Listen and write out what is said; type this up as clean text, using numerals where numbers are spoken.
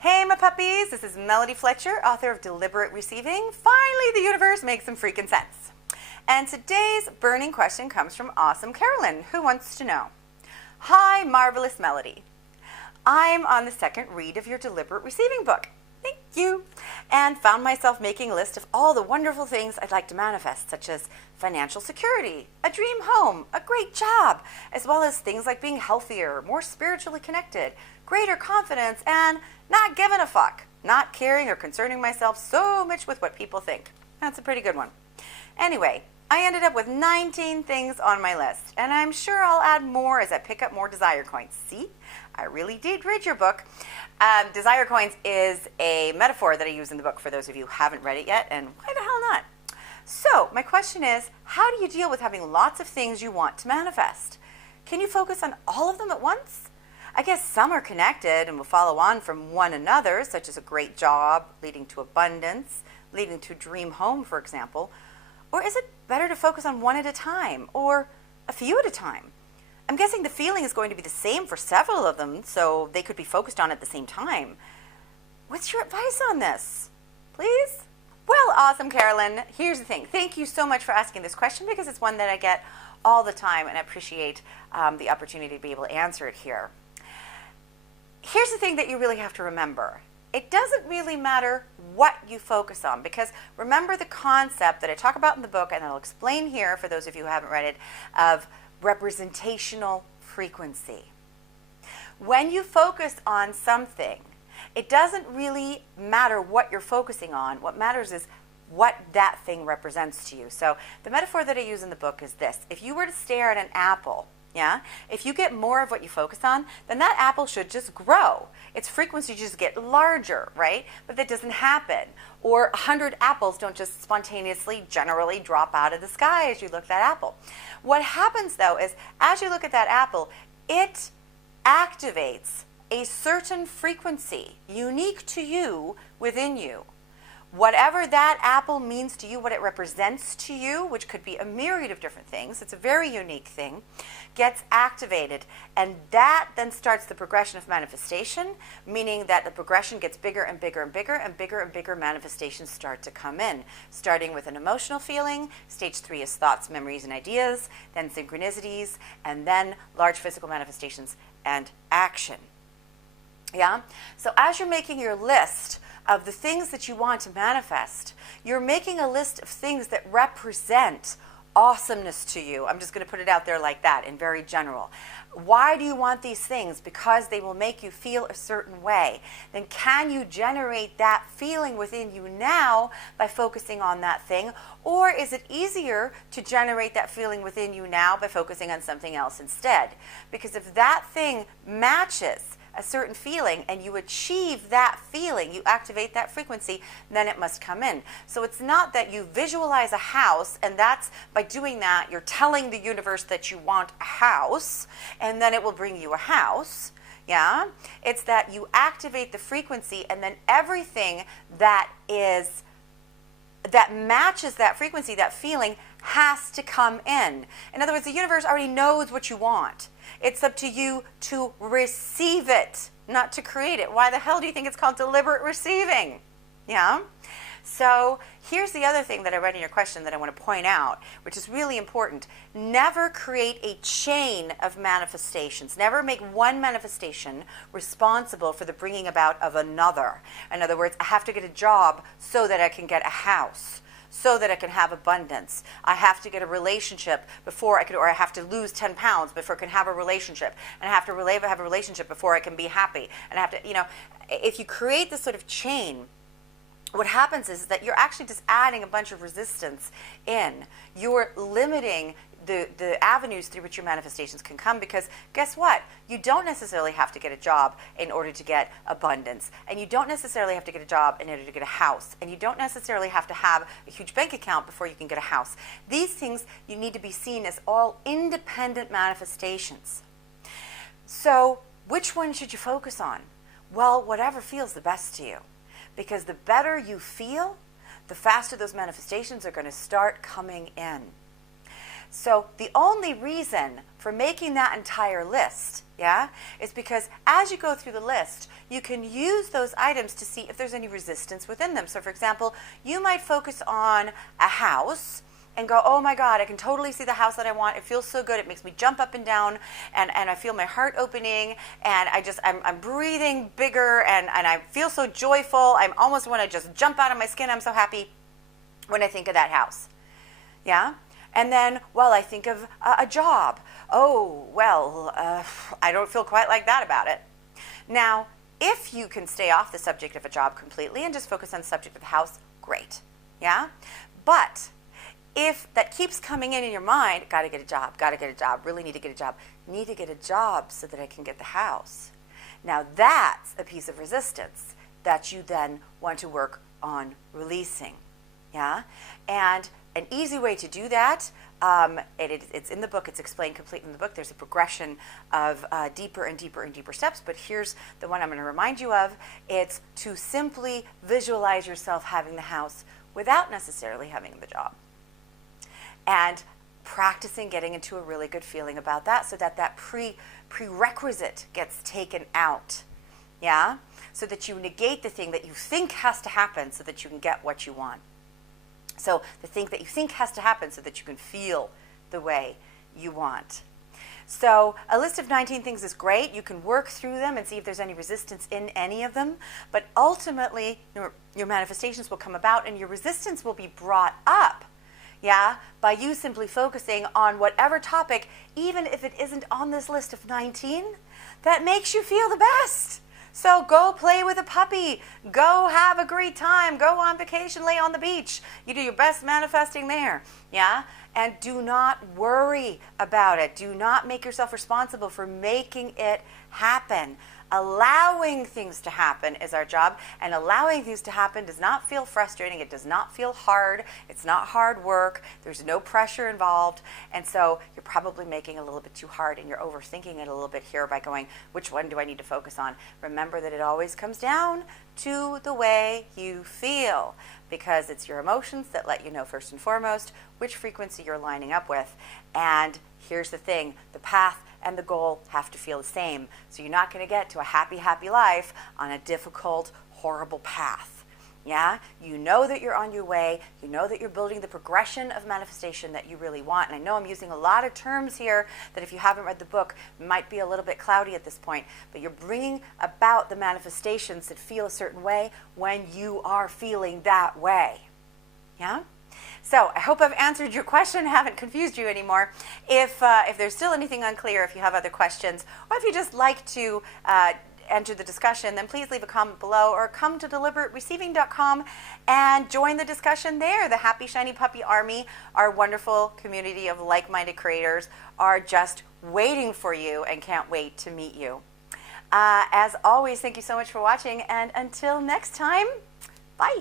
Hey, my puppies, this is Melody Fletcher, author of Deliberate Receiving. Finally, the universe makes some freaking sense. And today's burning question comes from Awesome Carolyn, who wants to know, Hi, Marvelous Melody. I'm on the second read of your Deliberate Receiving book. Thank you. And found myself making a list of all the wonderful things I'd like to manifest, such as financial security, a dream home, a great job, as well as things like being healthier, more spiritually connected, greater confidence, and not giving a fuck, not caring or concerning myself so much with what people think. That's a pretty good one. Anyway, I ended up with 19 things on my list, and I'm sure I'll add more as I pick up more desire coins. See, I really did read your book. Desire coins is a metaphor that I use in the book for those of you who haven't read it yet, and why the hell not? So my question is, how do you deal with having lots of things you want to manifest? Can you focus on all of them at once? I guess some are connected and will follow on from one another, such as a great job leading to abundance, leading to a dream home, for example. Or is it better to focus on one at a time, or a few at a time? I'm guessing the feeling is going to be the same for several of them, so they could be focused on at the same time. What's your advice on this? Please? Well, Awesome Carolyn, here's the thing. Thank you so much for asking this question, because it's one that I get all the time, and I appreciate the opportunity to be able to answer it here. Here's the thing that you really have to remember. It doesn't really matter what you focus on, because remember the concept that I talk about in the book, and I'll explain here for those of you who haven't read it, of representational frequency. When you focus on something, it doesn't really matter what you're focusing on. What matters is what that thing represents to you. So the metaphor that I use in the book is this. If you were to stare at an apple, if you get more of what you focus on, then that apple should just grow. Its frequency just get larger, right? But that doesn't happen. Or 100 apples don't just spontaneously, generally drop out of the sky as you look at that apple. What happens, though, is as you look at that apple, it activates a certain frequency unique to you within you. Whatever that apple means to you, what it represents to you, which could be a myriad of different things, it's a very unique thing, gets activated. And that then starts the progression of manifestation, meaning that the progression gets bigger and bigger and bigger, and bigger and bigger manifestations start to come in, starting with an emotional feeling. Stage 3 is thoughts, memories, and ideas, then synchronicities, and then large physical manifestations and action. So as you're making your list of the things that you want to manifest, you're making a list of things that represent awesomeness to you. I'm just going to put it out there like that in very general. Why do you want these things? Because they will make you feel a certain way. Then can you generate that feeling within you now by focusing on that thing? Or is it easier to generate that feeling within you now by focusing on something else instead? Because if that thing matches a certain feeling and you achieve that feeling, you activate that frequency, then it must come in. So it's not that you visualize a house and that's by doing that you're telling the universe that you want a house and then it will bring you a house. It's that you activate the frequency and then everything that matches that frequency, that feeling, has to come in. In other words, the universe already knows what you want. It's up to you to receive it, not to create it. Why the hell do you think it's called deliberate receiving? So here's the other thing that I read in your question that I want to point out, which is really important. Never create a chain of manifestations. Never make one manifestation responsible for the bringing about of another. In other words, I have to get a job so that I can get a house, so that I can have abundance. I have to get a relationship before I can, or I have to lose 10 pounds before I can have a relationship. And I have to have a relationship before I can be happy. And I have to, if you create this sort of chain, what happens is that you're actually just adding a bunch of resistance in. You're limiting the avenues through which your manifestations can come, because guess what? You don't necessarily have to get a job in order to get abundance, and you don't necessarily have to get a job in order to get a house, and you don't necessarily have to have a huge bank account before you can get a house. These things you need to be seen as all independent manifestations. So which one should you focus on? Well, whatever feels the best to you, because the better you feel, the faster those manifestations are going to start coming in. So the only reason for making that entire list, is because as you go through the list, you can use those items to see if there's any resistance within them. So for example, you might focus on a house and go, oh my God, I can totally see the house that I want. It feels so good. It makes me jump up and down, and I feel my heart opening, and I'm breathing bigger, and I feel so joyful. I'm almost want to just jump out of my skin. I'm so happy when I think of that house. Yeah? And then, well, I think of a job. Oh, well, I don't feel quite like that about it. Now, if you can stay off the subject of a job completely and just focus on the subject of the house, great. Yeah? But if that keeps coming in your mind, got to get a job, really need to get a job, need to get a job so that I can get the house. Now, that's a piece of resistance that you then want to work on releasing. Yeah? And an easy way to do that, it's in the book, it's explained completely in the book. There's a progression of deeper and deeper and deeper steps, but here's the one I'm going to remind you of. It's to simply visualize yourself having the house without necessarily having the job. And practicing getting into a really good feeling about that so that prerequisite gets taken out. Yeah? So that you negate the thing that you think has to happen so that you can get what you want. So the thing that you think has to happen so that you can feel the way you want. So a list of 19 things is great. You can work through them and see if there's any resistance in any of them. But ultimately, your manifestations will come about and your resistance will be brought up, by you simply focusing on whatever topic, even if it isn't on this list of 19, that makes you feel the best. So go play with a puppy. Go have a great time. Go on vacation, lay on the beach. You do your best manifesting there. Yeah? And do not worry about it. Do not make yourself responsible for making it happen. Allowing things to happen is our job, and allowing things to happen does not feel frustrating. It does not feel hard. It's not hard work. There's no pressure involved, and so you're probably making it a little bit too hard, and you're overthinking it a little bit here by going, which one do I need to focus on? Remember that it always comes down to the way you feel, because it's your emotions that let you know first and foremost which frequency you're lining up with. And here's the thing, the path and the goal have to feel the same. So you're not going to get to a happy, happy life on a difficult, horrible path. Yeah? You know that you're on your way. You know that you're building the progression of manifestation that you really want. And I know I'm using a lot of terms here that if you haven't read the book might be a little bit cloudy at this point. But you're bringing about the manifestations that feel a certain way when you are feeling that way. Yeah? So I hope I've answered your question, haven't confused you anymore. If there's still anything unclear, if you have other questions, or if you just like to enter the discussion, then please leave a comment below or come to deliberatereceiving.com and join the discussion there. The Happy Shiny Puppy Army, our wonderful community of like-minded creators, are just waiting for you and can't wait to meet you. As always, thank you so much for watching, and until next time, bye.